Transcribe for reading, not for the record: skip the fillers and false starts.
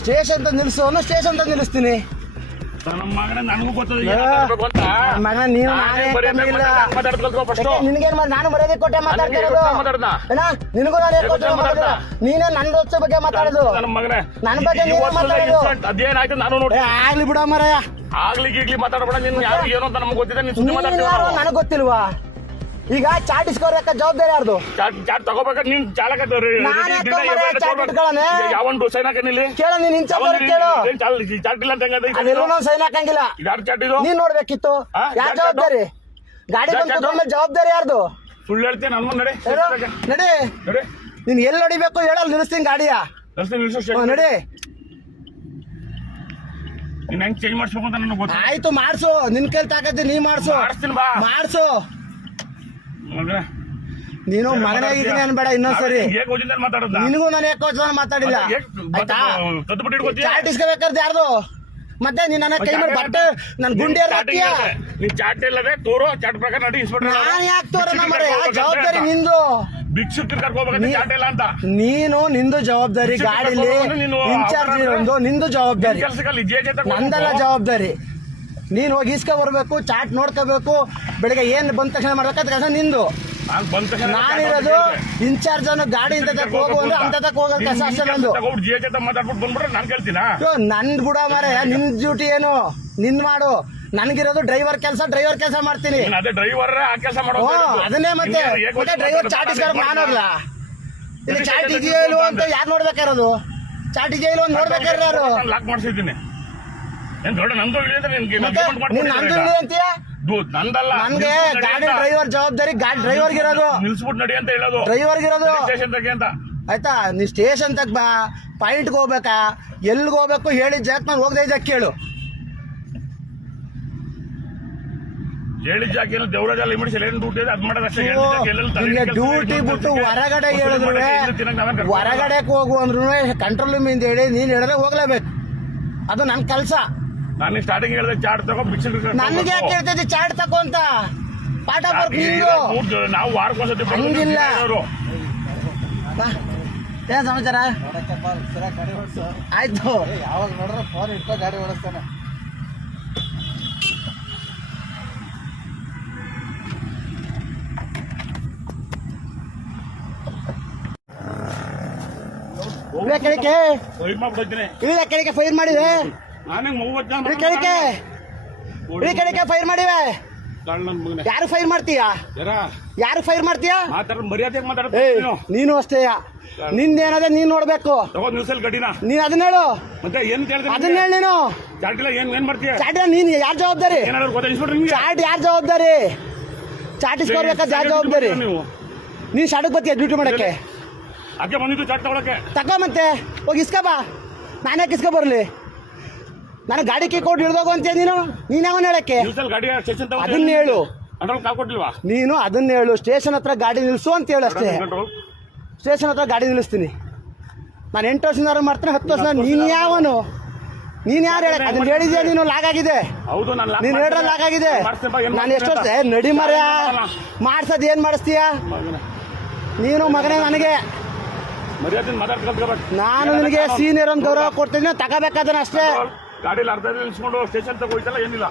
Station ಅಂತ ನಿಲ್ಸು ಅನ್ನೋ ಸ್ಟೇಷನ್ ಅಂತ ನಿಲ್ಲಿಸ್ತೀನಿ. ನನ್ನ ಮಗನೇ ನನಗೂ ಗೊತ್ತದ ಮಗ ನೀನು ನಿನ್ಗೇನ್ ಮಾಡಿ ನಾನು ಮರ್ಯಾದೆ ಕೊಟ್ಟೆ ಮಾತಾಡ್ತಿರೋದು ನಿನಗೂ ನಾನು ಕೊಟ್ಟೆ ಮಾತಾಡಿದ ನೀನೇ ನನ್ನ ದೋಸ್ತ ಬಗ್ಗೆ ಮಾತಾಡೋದು ನನ್ನ ಮಗನೇ ನನ್ನ ಬಗ್ಗೆ ನೀನು ಮಾತಾಡೋದು ಅದೇನಾಯ್ತು ನಾನು ನೋಡಿ ಆಗ್ಲಿ ಬಿಡ ಮರಯ್ಯ ಆಗ್ಲಿ ಮಾತಾಡಬೇಡ ನೀನು ಯಾರು ಏನು ಅಂತ ನಮ್ಗೆ ಗೊತ್ತಿದೆ ನೀನು ಸುಮ್ಮನೆ ಮಾತಾಡ್ತೀವಿ ನನಗೆ ಗೊತ್ತಿಲ್ವಾ ಈಗ ಚಾಟ್ ಇಸ್ಕೋಬೇಕ ಜವಾಬ್ದಾರಿ ಯಾರ್ದು ಚಾಟ್ ತಗೋಬೇಕ ನೀನ್ ಚಾಲಕ ಯಾವೊಂದು ಸೈನ್ ಹಾಕನಿಲ್ಲಿ ಕೇಳ ನೀನ್ ಇಂಚಾರ್ಜ್ ಕೇಳು ಚಾಟ್ ಇಲ್ಲ ಅಂತ ಅದೆಲ್ಲ ಸೈನ್ ಹಾಕಂಗಿಲ್ಲ ಯಾರು ಚಾಟ್ ಇದು ನೀನ್ ನೋಡ್ಬೇಕಿತ್ತು ಯಾರ್ ಜವಾಬ್ದಾರಿ ಗಾಡಿ ಬಂದ ಜವಾಬ್ದಾರಿ ಯಾರ್ದು ಸುಳ್ಳು ಹೇಳ್ತೇನೆ ನನ್ನ ನಡೆ ನಡಿ ನೀನ್ ಎಲ್ಲಿ ನಡಿಬೇಕು ಹೇಳಲ್ ನಿಲ್ಲಿಸ್ತೀನಿ ಗಾಡಿಯ ನಡಿ ನೀನ್ ಹೆಂಗ್ ಚೇಂಜ್ ಮಾಡಿಸ್ಬೇಕು ಅಂತ ನನಗೆ ಗೊತ್ತು ಆಯ್ತು ಮಾಡ್ಸು ನಿನ್ ಕೈಲಿ ತಾಕತ್ತಿ ನೀ ಮಾಡ್ಸು ಮಾಡ್ಸು ನೀನು ಮಗನಾಗಿದ್ದೀನಿ ಅನ್ಬೇಡ ಇನ್ನೊಂದ್ಸರಿ ನಿನಗೂ ನಾನು ಏಕೋಚನ ಮಾತಾಡಿಲ್ಲ ಆಯ್ತಾ ಚಾಟ್ ಇಸ್ಕೋಬೇಕಾದ್ರೆ ಯಾರ್ದು ಮತ್ತೆ ನೀನ್ ನನ್ನ ಕೈ ಮಾಡಿ ಬಟ್ಟೆ ನನ್ ಗುಂಡಿ ನೀನ್ ಚಾಟ್ ಇಲ್ಲದೆ ತೋರೋ ಚಾಟ್ ಪ್ರಕಾರ ನಡಿ ನಾನು ಯಾಕೆ ತೋರೋಣ ಮರ ಜವಾಬ್ದಾರಿ ನಿಂದು ಭಿಕ್ಷುಕರು ಕರ್ಕೋಬೇಕು ಚಾಟ್ ಇಲ್ಲ ಅಂತ ನೀನು ನಿಂದು ಜವಾಬ್ದಾರಿ ಗಾಡಿಲಿ ಇನ್ಚಾರ್ಜ್ ಇರೋದು ನಿಂದು ಜವಾಬ್ದಾರಿ ನಂದಲ್ಲ ಜವಾಬ್ದಾರಿ ನೀನ್ ಹೋಗಿ ಇಸ್ಕೊ ಬರ್ಬೇಕು ಚಾಟ್ ನೋಡ್ಕೋಬೇಕು ಬೆಳಿಗ್ಗೆ ಏನ್ ಬಂದ ತಕ್ಷಣ ಮಾಡ್ಬೇಕಂತ ಕೆಲಸ ನಿಂದು ನಾನಿರೋದು ಇನ್ಚಾರ್ಜ್ ಅನ್ನು ಗಾಡಿ ಇಂತ ಹೋಗು ಅಂದ್ರೆ ಅಂತ ಹೋಗೋ ಕೆಲಸ ಅಷ್ಟೇ ನಂದು ನಂದ್ ಬಿಡ ಮಾರೆ ನಿನ್ ಡ್ಯೂಟಿ ಏನು ನಿನ್ ಮಾಡು ನನ್ಗಿರೋದು ಡ್ರೈವರ್ ಕೆಲಸ ಮಾಡ್ತೀನಿ ಅದನ್ನೇ ಮತ್ತೆ ಡ್ರೈವರ್ ಚಾಟ್ ಇಸ್ಕೊ ನಾನೋಗ್ಲಾ ಇಲ್ಲಿ ಚಾಟ್ ಇದೆಯೋ ಇಲ್ವೋ ಅಂತ ಯಾರು ನೋಡ್ಬೇಕಾರೋದು ಚಾಟ್ ಇದೆಯೋ ಇಲ್ವೋ ನೋಡ್ಬೇಕಾರ ಯಾರು ಲಾಕ್ ಮಾಡಿಸಿದ್ದೀನಿ ನಂದು ಅಂತೀಯ ನನ್ಗೆ ಗಾಡಿ ಡ್ರೈವರ್ ಜವಾಬ್ದಾರಿ ಗಾಡಿ ಡ್ರೈವರ್ ಇರೋದು ನಿಲ್ಸ್ಬಿಟ್ಟು ನಡಿ ಅಂತ ಹೇಳೋದು ಡ್ರೈವರ್ ಇರೋದು ಅಂತ ಆಯ್ತಾ ನೀ ಸ್ಟೇಷನ್ ತಗ ಬಾ ಪಾಯಿಂಟ್ಗೆ ಹೋಗ್ಬೇಕಾ ಎಲ್ಲಿಗೆ ಹೋಗ್ಬೇಕು ಹೇಳಿ ಜಾಕ್ ನಾನು ಹೋಗದೆ ಜಾಕ್ ಕೇಳು ಹೇಳಿ ಜಾಕ್ ಎಲ್ಲ ದೇವರಾಜ ಡ್ಯೂಟಿ ಅದ್ ಮಾಡೋದಷ್ಟೇ ಡ್ಯೂಟಿ ಬಿಟ್ಟು ಹೊರಗಡೆ ಹೇಳಿದ್ರು ಹೊರಗಡೆ ಹೋಗು ಅಂದ್ರು ಕಂಟ್ರೋಲ್ ರೂಮ್ ಇಂದ ಹೇಳಿ ನೀನ್ ಹೇಳಿದ್ರೆ ಹೋಗ್ಲೇಬೇಕು ಅದು ನನ್ ಕೆಲ್ಸ ನಾನು ಸ್ಟಾರ್ಟಿಂಗ್ ಹೇಳಿದೆ ಚಾಟ್ ತಗೋ ನನಗೆ ಯಾಕೆ ಹೇಳ್ತಿದ್ದೆ ಚಾಟ್ ತಗೋ ಅಂತ ಪಾಠ ಬರ್ತೀನಿ ನಾವು ವಾರಕ್ಕೊಂದ್ಸತಿ ಹಂಗಿಲ್ಲ ಏನ್ ಸಮಾಚಾರ ಆಯ್ತು ಯಾವಾಗ ನೋಡ್ರೆ ಫೋನ್ ಇಟ್ಕೋ ಗಾಡಿ ಓಡಿಸ್ತಾನೆ ಕೆಳಗೆ ಫೈರ್ ಮಾಡಿದೆ ಕೆಳಗೆ ಫೈರ್ ಮಾಡಿವೆ ಯಾರು ಫೈರ್ ಮಾಡ್ತೀಯಾ ನೀನು ಅಷ್ಟೇ ನಿಂದೇನದ ನೀನ್ ನೋಡ್ಬೇಕು ನೀನ್ ಅದನ್ನ ಹೇಳು ಅದನ್ನ ಹೇಳಿ ನೀನು ಚಾಟ್ ನೀನ್ ಯಾರ್ ಜವಾಬ್ದಾರಿ ಚಾಟ್ ಯಾರ್ ಜವಾಬ್ದಾರಿ ಚಾಟ್ ಇಸ್ಕೊಡ್ಬೇಕಾದ ಯಾರ್ ಜವಾಬ್ದಾರಿ ನೀನ್ ಶಾಡಕ್ ಬರ್ತೀಯ ಡ್ಯೂಟಿ ಮಾಡಕ್ಕೆ ತಗೋ ಮತ್ತೆ ಹೋಗಿ ಇಸ್ಕೊ ಬಾ ನಾನೇ ಇಸ್ಕೊ ಬರ್ಲಿ ನಾನು ಗಾಡಿ ಕೈ ಕೊಟ್ಟು ಹಿಡ್ದೋಗು ಅಂತ ನೀನ್ ಯಾವನ್ ಹೇಳಕ್ಕೆ ಅದನ್ನ ಹೇಳು ನೀನು ಅದನ್ನ ಹೇಳು ಸ್ಟೇಷನ್ ಹತ್ರ ಗಾಡಿ ನಿಲ್ಸು ಅಂತ ಹೇಳು ಅಷ್ಟೇ ಸ್ಟೇಷನ್ ಹತ್ರ ಗಾಡಿ ನಿಲ್ಲಿಸ್ತೀನಿ ನಾನು 8 ವರ್ಷದಿಂದ ಮಾಡ್ತೀನಿ 10 ವರ್ಷ ನೀನ್ ಯಾವನು ನೀನ್ ಯಾರು ಹೇಳಕ್ ಅದನ್ನ ಹೇಳಿದ್ಯಾ ನೀನು ಲಾಗ್ ಆಗಿದೆ ನೀನ್ ಹೇಳ್ರ ಲಾಗ್ ಆಗಿದೆ ನಾನು ಎಷ್ಟು ವರ್ಷ ನಡಿ ಮರ ಮಾಡ್ಸೋದ್ ಏನ್ ಮಾಡಿಸ್ತೀಯ ನೀನು ಮಗನೇ ನನಗೆ ನಾನು ನಿನಗೆ ಸೀನಿಯರ್ ಒಂದು ಗೌರವ ಕೊಡ್ತೀನಿ ತಗೋಬೇಕಾದ್ರೆ ಅಷ್ಟೇ ಗಾಡಿ ಅರ್ಧ ನಿಲ್ಸ್ಕೊಂಡು ಸ್ಟೇಷನ್ ತಗೋಯ್ತಲ್ಲ ಏನಿಲ್ಲ